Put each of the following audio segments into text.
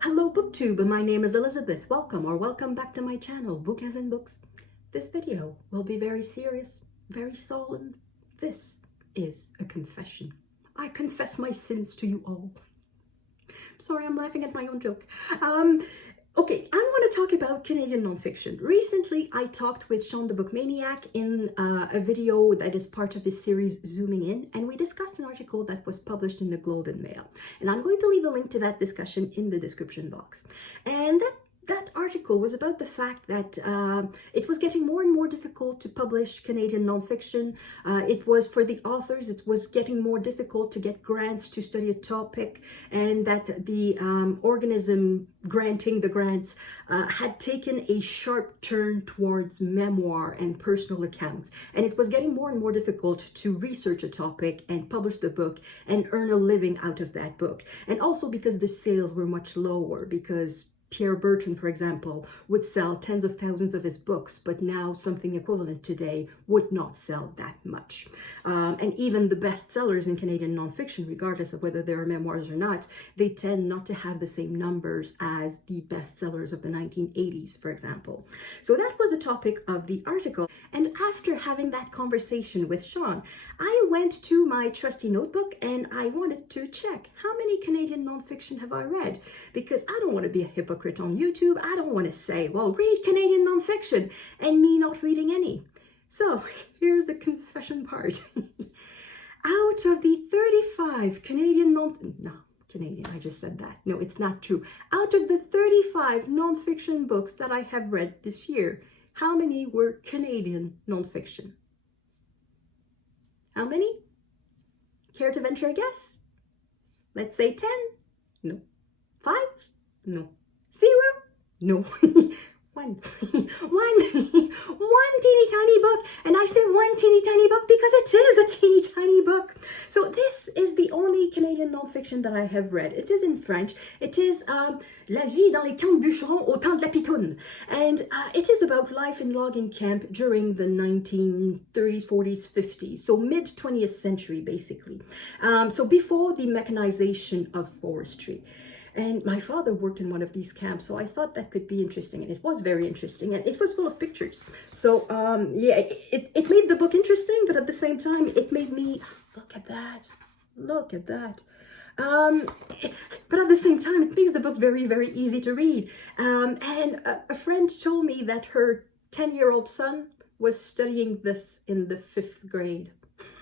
Hello BookTube, my name is Elizabeth. Welcome back to my channel, Book as in Books. This video will be very serious, very solemn. This is a confession. I confess my sins to you all. Sorry, I'm laughing at my own joke. Okay, I want to talk about Canadian nonfiction. Recently, I talked with Sean the Book Maniac in a video that is part of his series Zooming In, and we discussed an article that was published in the Globe and Mail. And I'm going to leave a link to that discussion in the description box. And that article was about the fact that it was getting more and more difficult to publish Canadian nonfiction. It was for the authors, it was getting more difficult to get grants to study a topic, and that the organism granting the grants had taken a sharp turn towards memoir and personal accounts. And it was getting more and more difficult to research a topic and publish the book and earn a living out of that book. And also because the sales were much lower, because Pierre Bertrand, for example, would sell tens of thousands of his books, but now something equivalent today would not sell that much. And even the best sellers in Canadian nonfiction, regardless of whether they're memoirs or not, they tend not to have the same numbers as the best sellers of the 1980s, for example. So that was the topic of the article. And after having that conversation with Sean, I went to my trusty notebook and I wanted to check how many Canadian nonfiction have I read, because I don't want to be a hypocrite on YouTube. I don't want to say, well, read Canadian nonfiction, and me not reading any. So here's the confession part. Out of the 35 I just said that. No, it's not true. Out of the 35 nonfiction books that I have read this year, how many were Canadian nonfiction? How many? Care to venture a guess? Let's say 10? No. 5? No. 0? No. One. One teeny tiny book. And I say one teeny tiny book because it is a teeny tiny book. So this is the only Canadian nonfiction that I have read. It is in French. It is La vie dans les camps de bûcherons au temps de la Pitoune. And it is about life in logging camp during the 1930s, 40s, 50s. So mid-20th century, basically. So before the mechanization of forestry. And my father worked in one of these camps, so I thought that could be interesting. And it was very interesting, and it was full of pictures. So, yeah, it made the book interesting, but at the same time, it made me, look at that. But at the same time, it makes the book very, very easy to read. And a friend told me that her 10-year-old son was studying this in the 5th grade.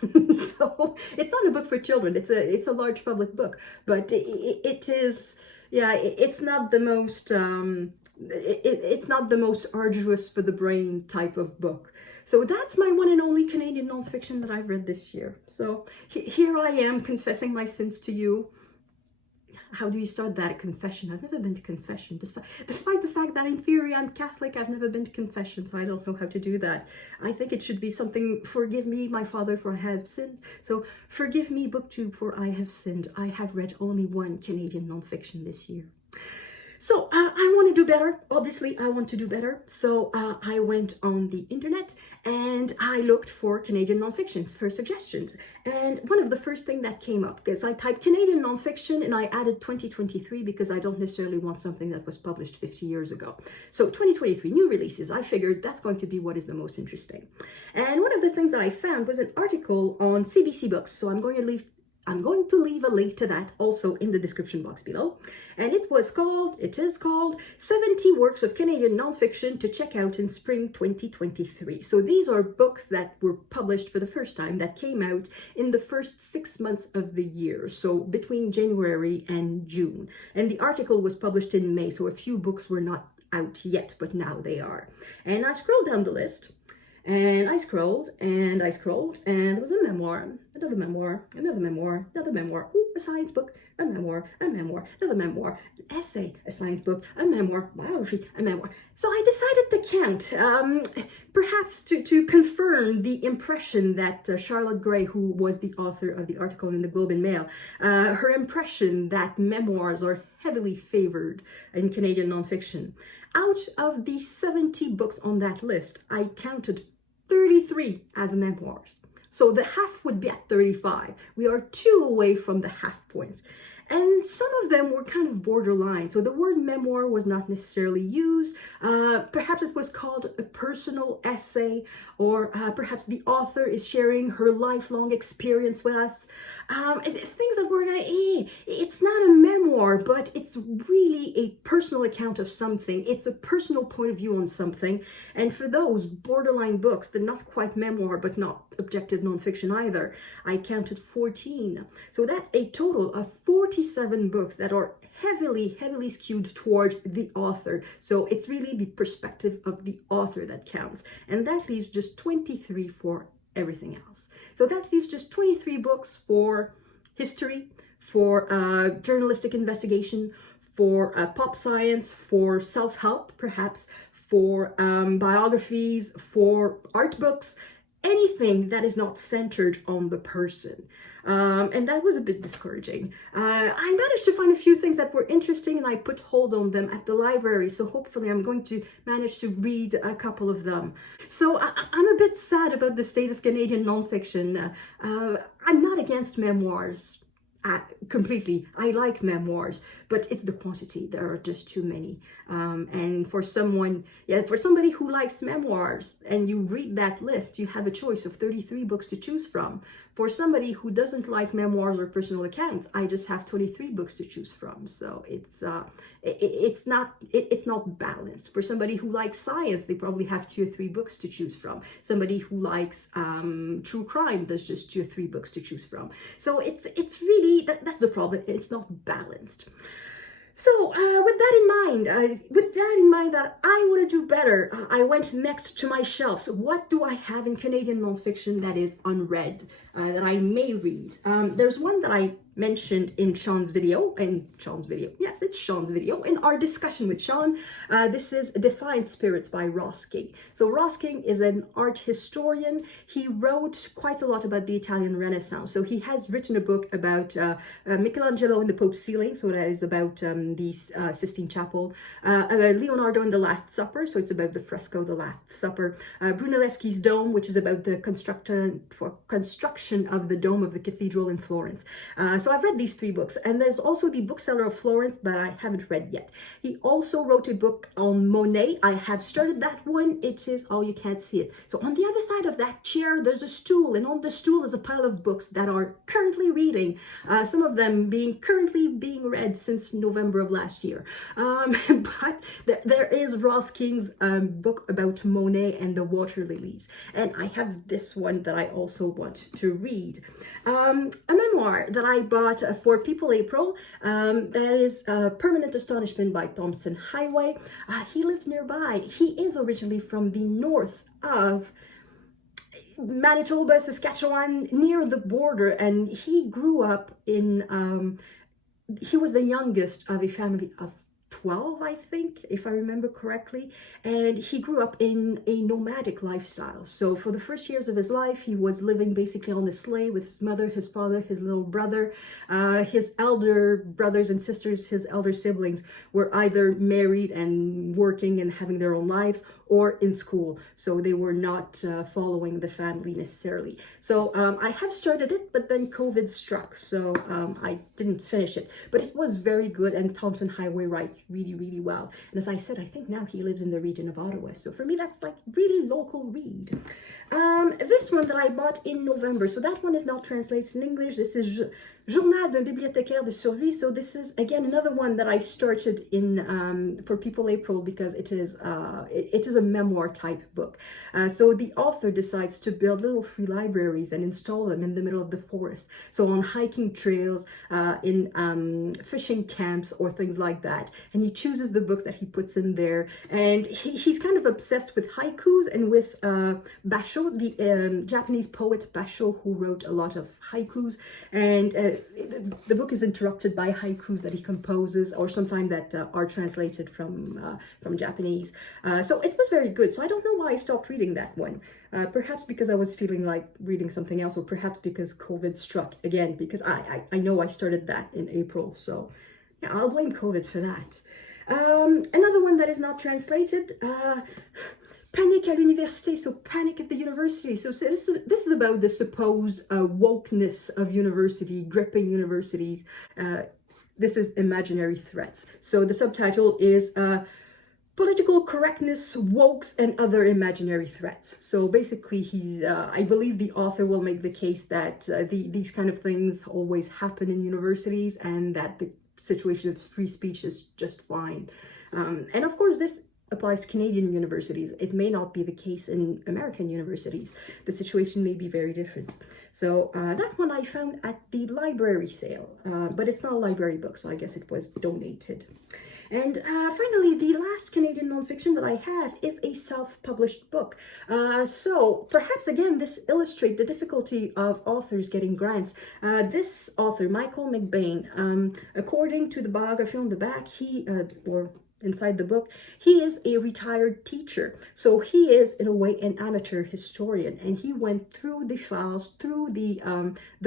So it's not a book for children. It's a large public book, but it is, yeah, it's not the most it's not the most arduous for the brain type of book. So that's my one and only Canadian nonfiction that I've read this year. So here I am confessing my sins to you. How do you start that? A confession? I've never been to confession, despite the fact that in theory I'm Catholic. I've never been to confession, so I don't know how to do that. I think it should be something, forgive me, my Father, for I have sinned. So forgive me, BookTube, for I have sinned. I have read only one Canadian nonfiction this year. So I want to do better. Obviously, I want to do better. So I went on the internet and I looked for Canadian nonfictions for suggestions. And one of the first thing that came up, because I typed Canadian nonfiction and I added 2023 because I don't necessarily want something that was published 50 years ago. So 2023, new releases. I figured that's going to be what is the most interesting. And one of the things that I found was an article on CBC Books. So I'm going to leave a link to that also in the description box below. And it is called 70 Works of Canadian Nonfiction to Check Out in Spring 2023. So these are books that were published for the first time, that came out in the first 6 months of the year. So between January and June. And the article was published in May, so a few books were not out yet, but now they are. And I scrolled down the list. And I scrolled, and there was a memoir, another memoir, another memoir, another memoir, ooh, a science book, a memoir, another memoir, an essay, a science book, a memoir, biography, a memoir. So I decided to count, perhaps to confirm the impression that Charlotte Gray, who was the author of the article in the Globe and Mail, her impression that memoirs are heavily favored in Canadian nonfiction. Out of the 70 books on that list, I counted 33 as memoirs. So the half would be at 35. We are 2 away from the half point. And some of them were kind of borderline. So the word memoir was not necessarily used. Perhaps it was called a personal essay, or perhaps the author is sharing her lifelong experience with us. Things that were, it's not a memoir, but it's really a personal account of something. It's a personal point of view on something. And for those borderline books, they're not quite memoir, but not objective nonfiction either, I counted 14. So that's a total of 47 books that are heavily skewed toward the author. So it's really the perspective of the author that counts. And that leaves just 23 for everything else. So that leaves just 23 books for history, for journalistic investigation, for pop science, for self-help, perhaps, for biographies, for art books, anything that is not centered on the person. And that was a bit discouraging. I managed to find a few things that were interesting, and I put hold on them at the library. So hopefully I'm going to manage to read a couple of them. So I'm a bit sad about the state of Canadian nonfiction. I'm not against memoirs. Completely. I like memoirs, but it's the quantity. There are just too many. And for somebody who likes memoirs and you read that list, you have a choice of 33 books to choose from. For somebody who doesn't like memoirs or personal accounts, I just have 23 books to choose from. So it's not balanced. For somebody who likes science, they probably have 2 or 3 books to choose from. Somebody who likes true crime, there's just 2 or 3 books to choose from. So it's really, that's the problem. It's not balanced. So with that in mind that I want to do better, I went next to my shelves. What do I have in Canadian nonfiction that is unread, that I may read? There's one that I mentioned in Sean's video, yes, it's Sean's video, in our discussion with Sean. This is Defiant Spirits by Ross King. So Ross King is an art historian. He wrote quite a lot about the Italian Renaissance. So he has written a book about Michelangelo and the Pope's ceiling, so that is about the Sistine Chapel. Leonardo and the Last Supper, so it's about the fresco The Last Supper. Brunelleschi's Dome, which is about the construction of the dome of the cathedral in Florence. So I've read these 3 books, and there's also The Bookseller of Florence that I haven't read yet. He also wrote a book on Monet. I have started that one. It is, oh, you can't see it. So on the other side of that chair, there's a stool, and on the stool is a pile of books that are currently reading, some of them currently being read since November of last year. But there is Ross King's book about Monet and the water lilies, and I have this one that I also want to read. A memoir that I bought for People April, that is Permanent Astonishment by Thompson Highway. He lives nearby. He is originally from the north of Manitoba, Saskatchewan, near the border, and he grew up in, he was the youngest of a family of 12, I think, if I remember correctly, and he grew up in a nomadic lifestyle. So for the first years of his life, he was living basically on a sleigh with his mother, his father, his little brother. His elder brothers and sisters, his elder siblings, were either married and working and having their own lives, or in school, so they were not following the family necessarily. So I have started it, but then COVID struck, so I didn't finish it. But it was very good, and Thompson Highway writes really well. And as I said, I think now he lives in the region of Ottawa, so for me that's like really local read. This one that I bought in November, so that one is not translated in English. This is Journal d'un bibliothécaire de survie. So this is again another one that I started in for People April, because it is a memoir type book. So the author decides to build little free libraries and install them in the middle of the forest. So on hiking trails, in fishing camps or things like that. And he chooses the books that he puts in there. And he's kind of obsessed with haikus and with Basho, the Japanese poet Basho, who wrote a lot of haikus. And the book is interrupted by haikus that he composes, or sometimes that are translated from Japanese. So it was very good. So I don't know why I stopped reading that one. Perhaps because I was feeling like reading something else, or perhaps because COVID struck again, because I know I started that in April. So yeah, I'll blame COVID for that. Another one that is not translated, Panic à l'université, so Panic at the University. So this is about the supposed wokeness of university, gripping universities. This is imaginary threats. So the subtitle is political correctness, wokes, and other imaginary threats. So basically, I believe the author will make the case that these kind of things always happen in universities, and that the situation of free speech is just fine. And of course, this applies to Canadian universities. It may not be the case in American universities. The situation may be very different. So that one I found at the library sale, but it's not a library book, so I guess it was donated. And finally, the last Canadian nonfiction that I have is a self-published book. So perhaps again, this illustrates the difficulty of authors getting grants. This author, Michael McBain, according to the biography on the back, inside the book, he is a retired teacher. So he is, in a way, an amateur historian, and he went through the files, through the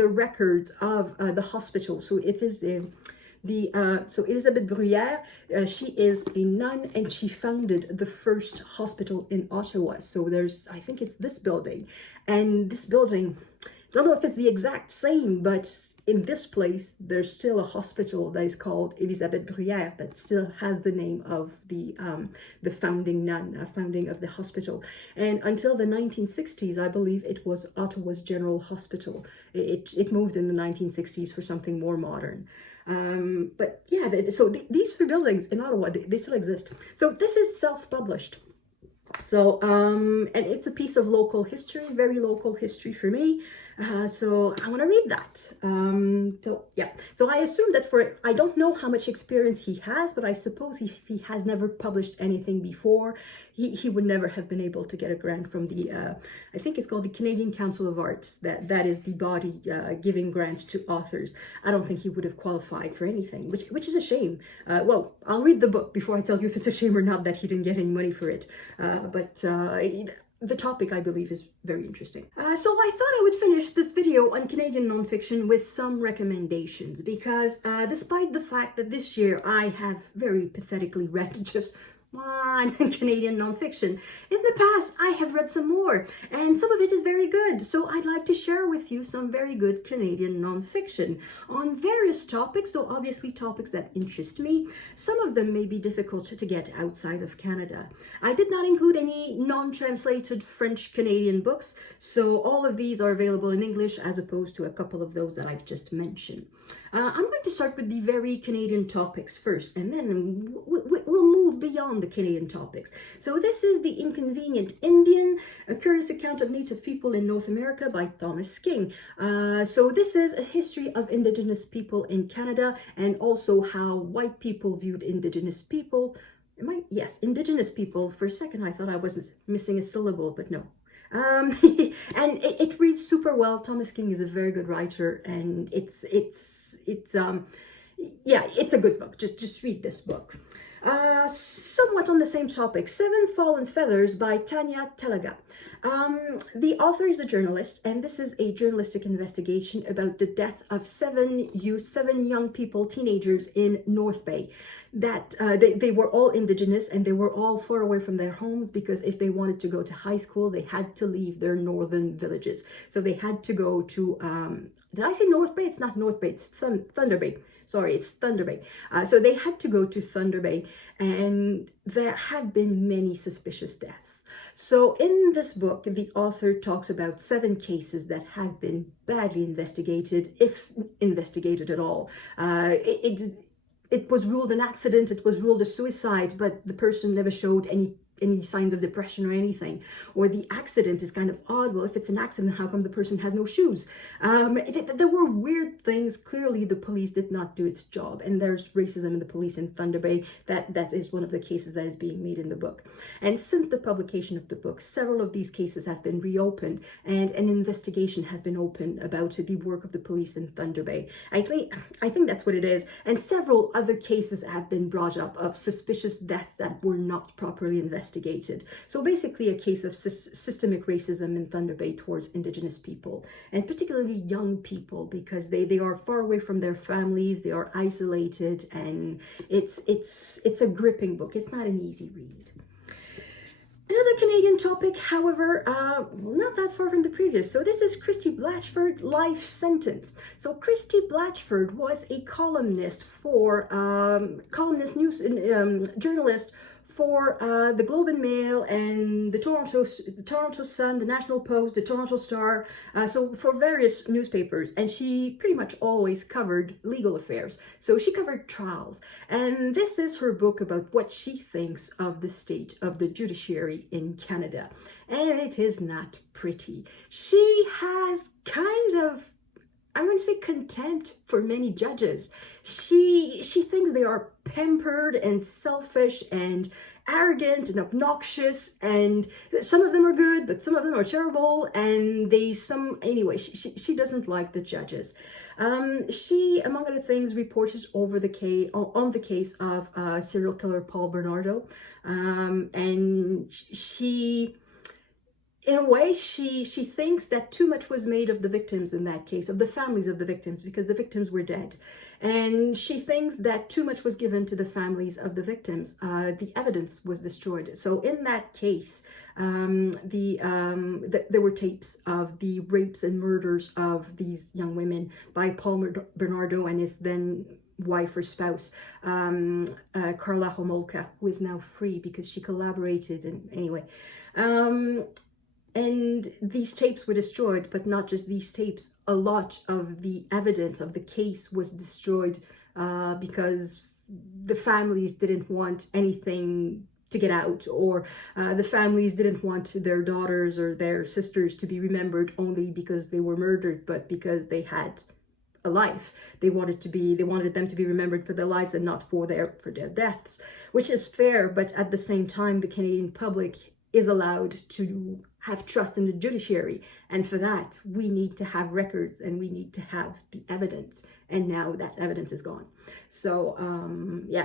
records of the hospital. So it is so Elisabeth Bruyère, she is a nun, and she founded the first hospital in Ottawa. So I think it's this building, and this building, I don't know if it's the exact same, but in this place, there's still a hospital that is called Elisabeth Bruyère that still has the name of the founding nun, founding of the hospital. And until the 1960s, I believe it was Ottawa's General Hospital. It moved in the 1960s for something more modern. But yeah, so these three buildings in Ottawa, they still exist. So this is self-published. So, and it's a piece of local history, very local history for me. So I want to read that. So yeah, so I assume that I don't know how much experience he has, but I suppose if he has never published anything before, he would never have been able to get a grant from the, I think it's called the Canadian Council of Arts. That is the body giving grants to authors. I don't think he would have qualified for anything, which is a shame. Well, I'll read the book before I tell you if it's a shame or not that he didn't get any money for it. But the topic, I believe, is very interesting. So I thought I would finish this video on Canadian nonfiction with some recommendations, because despite the fact that this year I have very pathetically read just one Canadian nonfiction, in the past I have read some more, and some of it is very good. So I'd like to share with you some very good Canadian nonfiction on various topics, so obviously topics that interest me. Some of them may be difficult to get outside of Canada. I did not include any non-translated French Canadian books, so all of these are available in English as opposed to a couple of those that I've just mentioned. I'm going to start with the very Canadian topics first, and then we'll move beyond the Canadian topics. So this is The Inconvenient Indian, A Curious Account of Native People in North America by Thomas King. So this is a history of Indigenous people in Canada, and also how white people viewed Indigenous people. Yes, Indigenous people. For a second I thought I was missing a syllable, but no. And it reads super well. Thomas King is a very good writer, and it's a good book. Just read this book. Somewhat on the same topic, Seven Fallen Feathers by Tanya Telaga. The author is a journalist, and this is a journalistic investigation about the death of seven young people, teenagers in North Bay. That they were all Indigenous, and they were all far away from their homes, because if they wanted to go to high school, they had to leave their northern villages. So they had to go to, did I say North Bay? It's not North Bay, it's Thunder Bay. Sorry, it's Thunder Bay. So they had to go to Thunder Bay, and there have been many suspicious deaths. So in this book, the author talks about 7 cases that have been badly investigated, if investigated at all. It was ruled an accident, it was ruled a suicide, but the person never showed any signs of depression or anything. Or the accident is kind of odd. Well, if it's an accident, how come the person has no shoes? There were weird things. Clearly, the police did not do its job. And there's racism in the police in Thunder Bay. That is one of the cases that is being made in the book. And since the publication of the book, several of these cases have been reopened, and an investigation has been opened about the work of the police in Thunder Bay. I think that's what it is. And several other cases have been brought up of suspicious deaths that were not properly investigated. So basically a case of systemic racism in Thunder Bay towards Indigenous people, and particularly young people, because they are far away from their families, they are isolated, and it's a gripping book. It's not an easy read. Another Canadian topic, however, not that far from the previous. So this is Christy Blatchford, life sentence. So Christy Blatchford was a columnist journalist for the Globe and Mail and the Toronto Sun, the National Post, the Toronto Star, so for various newspapers. And she pretty much always covered legal affairs. So she covered trials. And this is her book about what she thinks of the state of the judiciary in Canada. And it is not pretty. She has kind of, I'm going to say, contempt for many judges. She thinks they are pampered and selfish and arrogant and obnoxious, and some of them are good, but some of them are terrible, and she doesn't like the judges. She, among other things, reported on the case of serial killer Paul Bernardo, and she, in a way, she thinks that too much was made of the victims in that case, of the families of the victims, because the victims were dead. And she thinks that too much was given to the families of the victims. The evidence was destroyed. So in that case, there were tapes of the rapes and murders of these young women by Paul Bernardo and his then wife or spouse, Karla Homolka, who is now free because she collaborated. And anyway, and these tapes were destroyed, but not just these tapes. A lot of the evidence of the case was destroyed because the families didn't want anything to get out, or the families didn't want their daughters or their sisters to be remembered only because they were murdered, but because they had a life. They wanted them to be remembered for their lives and not for their deaths, which is fair. But at the same time, the Canadian public is allowed to have trust in the judiciary, and for that we need to have records and we need to have the evidence, and now that evidence is gone. So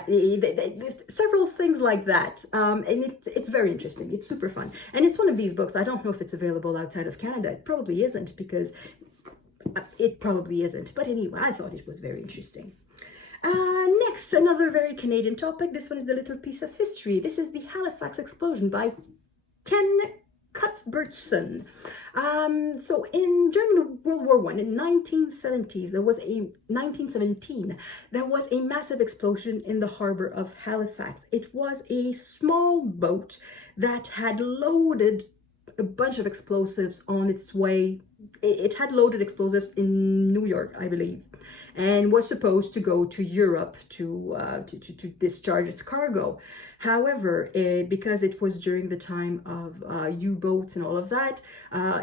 there's several things like that, and it's very interesting. It's super fun, and it's one of these books. I don't know if it's available outside of Canada. It probably isn't, but anyway, I thought it was very interesting. Next, another very Canadian topic. This one is a little piece of history. This is the Halifax explosion by Ken Cuthbertson. So during the World War I, in 1917, there was a massive explosion in the harbor of Halifax. It was a small boat that had loaded a bunch of explosives on its way. It had loaded explosives in New York, I believe, and was supposed to go to Europe to discharge its cargo. However, because it was during the time of U-boats and all of that,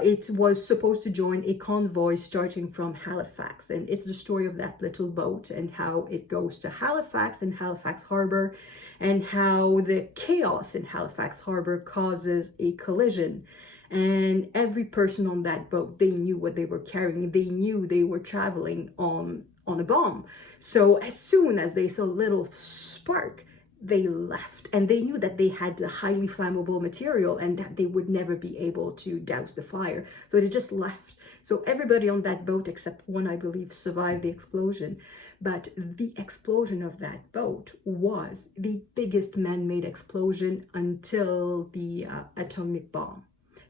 it was supposed to join a convoy starting from Halifax. And it's the story of that little boat and how it goes to Halifax and Halifax Harbor, and how the chaos in Halifax Harbor causes a collision. And every person on that boat, they knew what they were carrying. They knew they were traveling on a bomb. So as soon as they saw a little spark, they left, and they knew that they had a highly flammable material and that they would never be able to douse the fire. So they just left. So everybody on that boat, except one, I believe, survived the explosion. But the explosion of that boat was the biggest man-made explosion until the atomic bomb.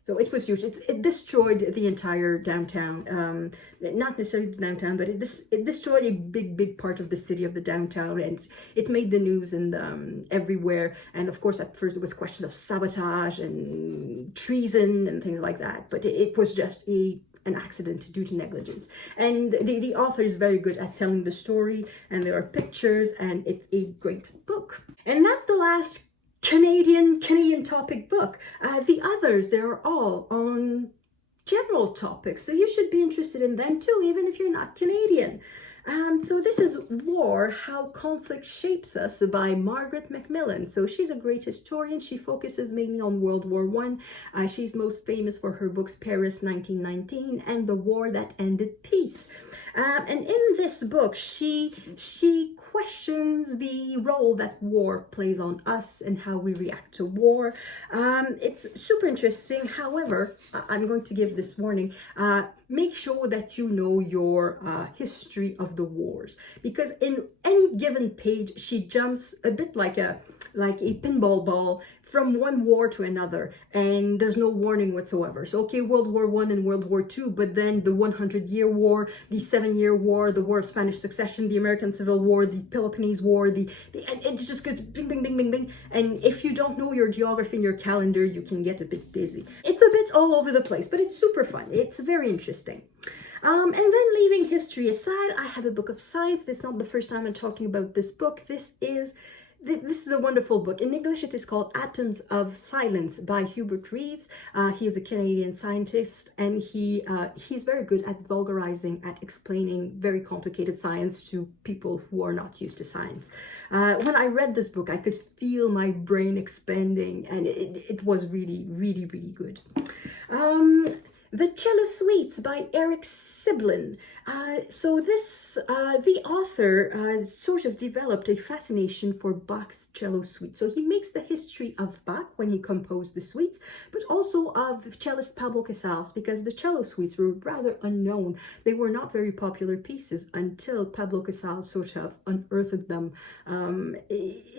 So it was huge. It destroyed the entire downtown, not necessarily the downtown, but it destroyed a big part of the city of the downtown, and it made the news and everywhere. And of course, at first it was questions of sabotage and treason and things like that. But it was just an accident due to negligence. And the author is very good at telling the story, and there are pictures, and it's a great book. And that's the last Canadian topic book. The others, they're all on general topics, so you should be interested in them too, even if you're not Canadian. So this is War, How Conflict Shapes Us by Margaret Macmillan. So she's a great historian. She focuses mainly on World War I. She's most famous for her books Paris 1919 and The War That Ended Peace. And in this book, she questions the role that war plays on us and how we react to war. It's super interesting. However, I'm going to give this warning. Make sure that you know your history of the wars, because in any given page, she jumps a bit like like a pinball ball from one war to another, and there's no warning whatsoever. So okay, World War I and World War II, but then the 100-year war, the 7-year war, the War of Spanish Succession, the American Civil War, the Peloponnese War, and it just goes bing, bing, bing, bing, bing. And if you don't know your geography and your calendar, you can get a bit dizzy. It's a bit all over the place, but it's super fun. It's very interesting. And then leaving history aside, I have a book of science. It's not the first time I'm talking about this book. This is a wonderful book. In English, it is called Atoms of Silence by Hubert Reeves. He is a Canadian scientist, and he's very good at vulgarizing, at explaining very complicated science to people who are not used to science. When I read this book, I could feel my brain expanding, and it was really, really, really good. The Cello Suites by Eric Siblin. The author sort of developed a fascination for Bach's cello suite. So he makes the history of Bach when he composed the suites, but also of the cellist Pablo Casals, because the cello suites were rather unknown. They were not very popular pieces until Pablo Casals sort of unearthed them.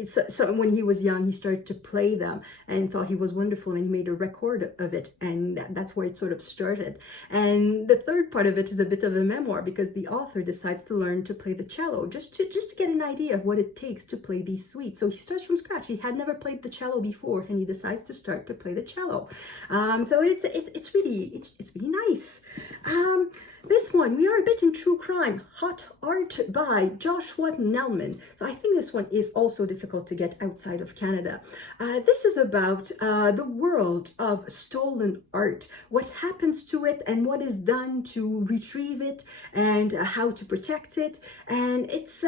So when he was young, he started to play them and thought he was wonderful, and he made a record of it, and that's where it sort of started. And the third part of it is a bit of a memoir, because the author decides to learn to play the cello just to get an idea of what it takes to play these suites. So he starts from scratch. He had never played the cello before, and he decides to start to play the cello. So it's really nice. This one, we are a bit in true crime. Hot Art by Joshua Nelman. So I think this one is also difficult to get outside of Canada. This is about the world of stolen art, what happens to it and what is done to retrieve it, and how to protect it. And it's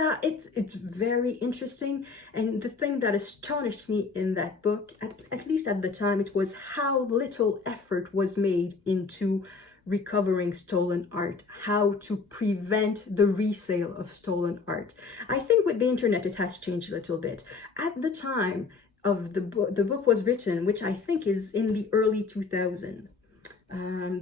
very interesting. And the thing that astonished me in that book, at least at the time, it was how little effort was made into recovering stolen art, how to prevent the resale of stolen art. I think with the internet it has changed a little bit. At the time of the book was written, which I think is in the early 2000s.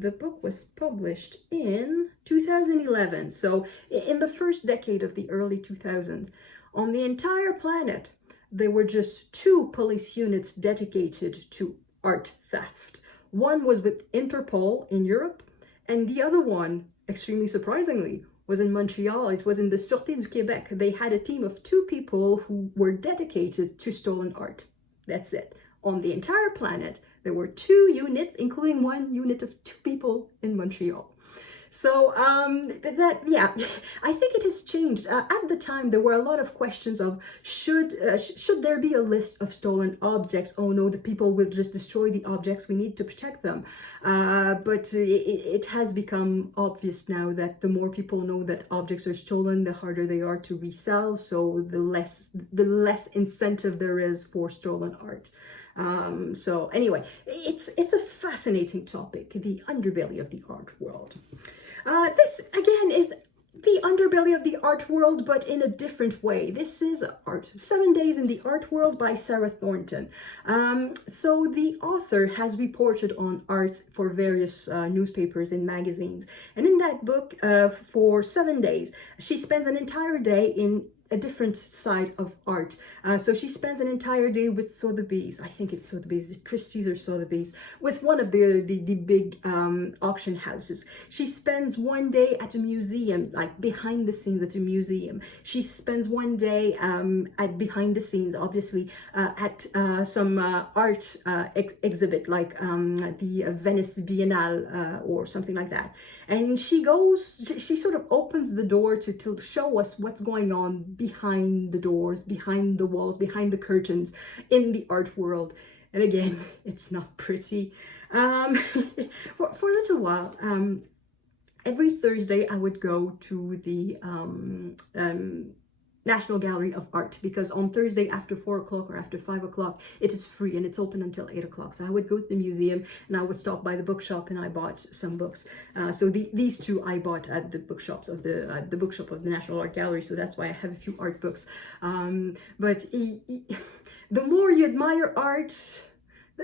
The book was published in 2011, so in the first decade of the early 2000s. On the entire planet, there were just 2 police units dedicated to art theft. One was with Interpol in Europe, and the other one, extremely surprisingly, was in Montreal. It was in the Sûreté du Québec. They had a team of 2 people who were dedicated to stolen art. That's it. On the entire planet, there were 2 units, including 1 unit of 2 people in Montreal. So I think it has changed. At the time, there were a lot of questions of should there be a list of stolen objects? Oh no, the people will just destroy the objects. We need to protect them. But it has become obvious now that the more people know that objects are stolen, the harder they are to resell. So the less incentive there is for stolen art. So anyway, it's a fascinating topic, the underbelly of the art world. This again is the underbelly of the art world, but in a different way. This is art 7 Days in the Art World by Sarah Thornton. So the author has reported on art for various newspapers and magazines, and in that book, for 7 days, she spends an entire day in a different side of art. So she spends an entire day with Sotheby's. I think it's Sotheby's, Christie's or Sotheby's, with one of the big auction houses. She spends one day at a museum, like behind the scenes at a museum. She spends one day at behind the scenes, obviously, at some art exhibit, like the Venice Biennale or something like that. And she sort of opens the door to show us what's going on behind the doors, behind the walls, behind the curtains in the art world. And again, it's not pretty. For a little while, every Thursday I would go to the National Gallery of Art, because on Thursday after 4 o'clock or after 5 o'clock, it is free and it's open until 8 o'clock. So I would go to the museum and I would stop by the bookshop and I bought some books. So these 2 I bought at the bookshops of the bookshop of the National Art Gallery. So that's why I have a few art books. But the more you admire art,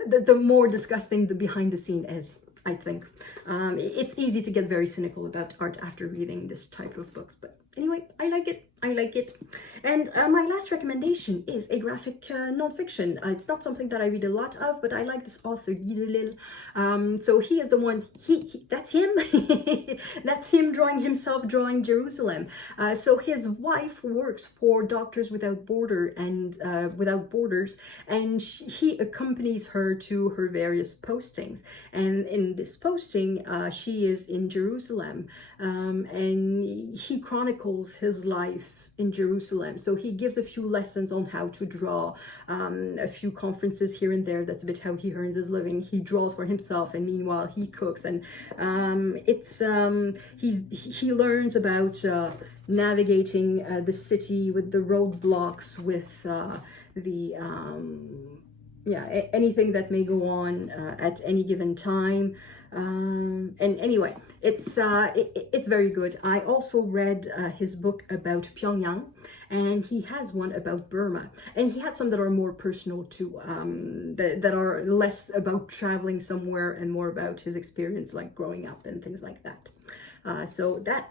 the more disgusting the behind the scene is, I think. It's easy to get very cynical about art after reading this type of books. But anyway, I like it. I like it. And my last recommendation is a graphic nonfiction. It's not something that I read a lot of, but I like this author, Guy Delisle. So he is the one, that's him. That's him drawing himself, drawing Jerusalem. So his wife works for Doctors Without Borders, and he accompanies her to her various postings. And in this posting, she is in Jerusalem, and he chronicles his life in Jerusalem. So he gives a few lessons on how to draw, a few conferences here and there. That's a bit how he earns his living. He draws for himself, and meanwhile he cooks. And he learns about navigating the city with the roadblocks, with anything that may go on at any given time. And anyway, it's very good. I also read his book about Pyongyang, and he has one about Burma, and he had some that are more personal too, that are less about traveling somewhere and more about his experience, like growing up and things like that. So that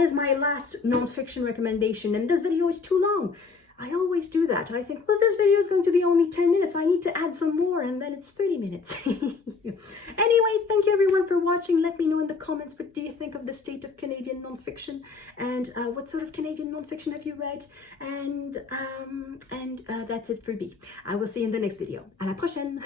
is my last nonfiction recommendation, and this video is too long. I always do that. I think, well, this video is going to be only 10 minutes. I need to add some more, and then it's 30 minutes. Anyway, thank you everyone for watching. Let me know in the comments, what do you think of the state of Canadian nonfiction, and what sort of Canadian nonfiction have you read? And that's it for me. I will see you in the next video. À la prochaine!